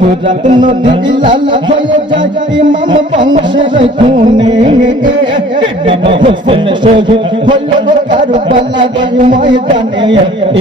ফুরাত নদী লাল হয়ে যায়, ইমাম বংশের খুনে হোসেন শহীদ হলো কারবালার ময়দানে।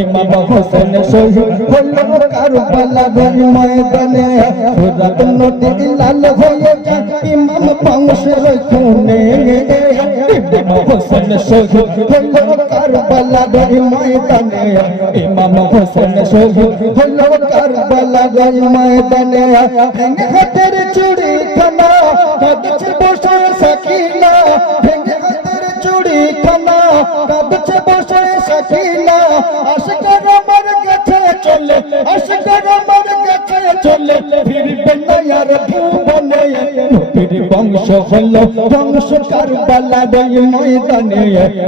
ইমাম হোসেন শহীদ হলো কারবালার ময়দানে। ফুরাত নদী লাল হয়ে যায় ইমাম বংশের খুনে ইমাম হোসেন শহীদ হলো কারবালার ময়দানে ইমাম হোসেন শহীদ হলো কারবালার ময়দানে ভেঙে হাতের চুড়ি খানা কাঁদছে বসে সাকিনা ভেঙে হাতের চুড়ি খানা কাঁদছে বসে সাকিনা আশকার আমার কাছে চলে আশকার আমার কাছে চলে ফিরবে না আর ভুবনে নবীর বংশ হলো, ধ্বংস কারবালার ময়দানে।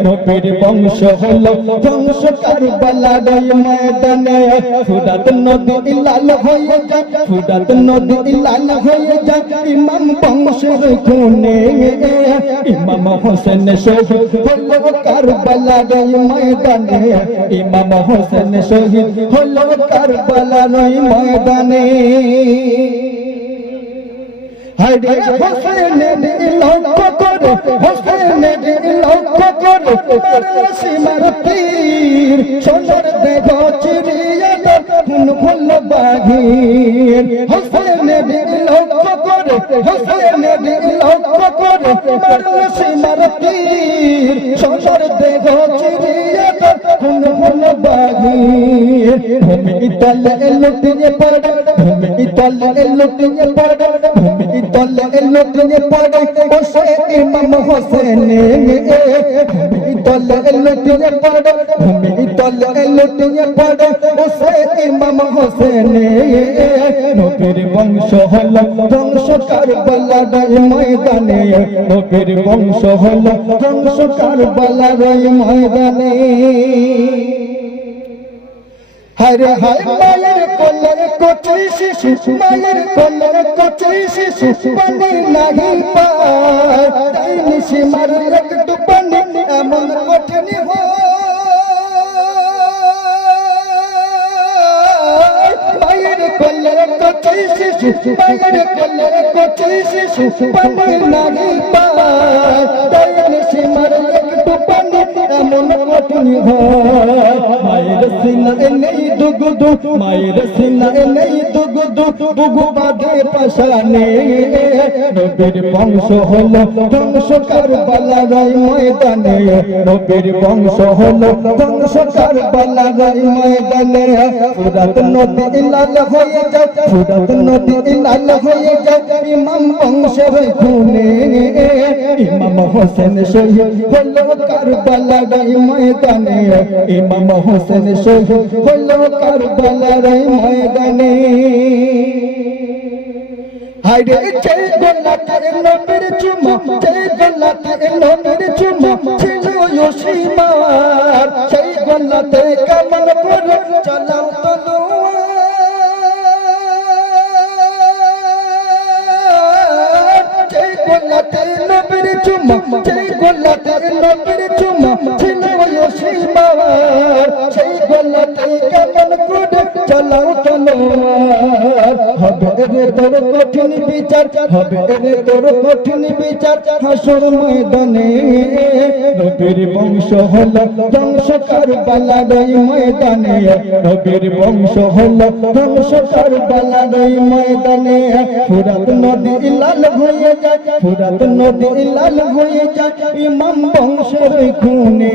নবীর বংশ হলো, ধ্বংস কারবালার ময়দানে। ফুরাত নদী লাল হয়ে যায় ফুরাত নদী লাল হয়ে যায় ইমাম বংশের খুনে ইমাম হোসেন শহীদ হলো কারবালার ময়দানে। ইমাম হোসেন শহীদ হলো কারবালার ময়দানে। হাইরে হোসেনের লক্ষ্য করে হোসেনের লক্ষ্য করে। সীমার তীর সোনার দেহ চিরিয়ে খুন খুল বাঘির। হোসেনের লক্ষ্য করে হোসেনের লক্ষ্য করে। সীমার তীর সোনার দেহ চিরিয়ে খুন খুল বাঘির। ভূমি তলে লুটিয়ে পড়ে ভূমি তলে লুটিয়ে পড়ে তলে লুটিয়ে পড়ে বসে ইমাম হোসেন। তলে লুটিয়ে পড়ে, ভূমি তলে লুটিয়ে পড়ে বসে ইমাম হোসেন। নবীর বংশ হল ধ্বংস কারবালার ময়দানে। নবীর বংশ হল ধ্বংস কারবালার ময়দানে। হরে হায়, মায়ের কোলের কচি শিশু, মায়ের কোলের কচি শিশু পানি নাহি পায়। তাই নিশি মার একটু পানি এমন কঠিন মায়ের কোলের কচি শিশু, মায়ের কোলের কচি শিশু পানি নাহি পায়। তাই নিশি মার একটু পানি এমন কঠিন হয়। মায়ের সিনায় নেই দুগুদু, মায়ের সিনায় নেই দুগুদু, বুগু বাঁধে পাশানে নবীর বংশ হলো ধ্বংস কারবালার ময়দানে। নবীর বংশ নদী লাল হয়ে যায় ফুরাত নদী লাল হয়ে যায়, ইমাম বংশের খুনে। ইমাম হোসেন শহীদ হলো কারবালার ময়দানে। ইমাম হোসেন শহীদ হলো কারবালার ময়দানে। হাইরে যে গোলাতে নবীর চুমা যে গোলাতে নবীর চুমা ছিল ইসিমার সেই গোলাতে কামল করে, চালাও তলোয়ার গোলাতে নবীর চুমা যে গোলাতে নবীর চুমা সেই গোলাতে কামল করে চালাও তলোয়ার হবে রে তোর কঠিন বিচার, হবে রে তোর কঠিন বিচার। হাসর ময়দানে নবীর বংশ হল ধ্বংস কারবালার ময়দানে। নবীর বংশ হল ধ্বংস কারবালার ময়দানে। ফুরাত নদী লাল হয়ে যায়, ফুরাত নদী লাল হয়ে যায়, ইমাম বংশের খুনে।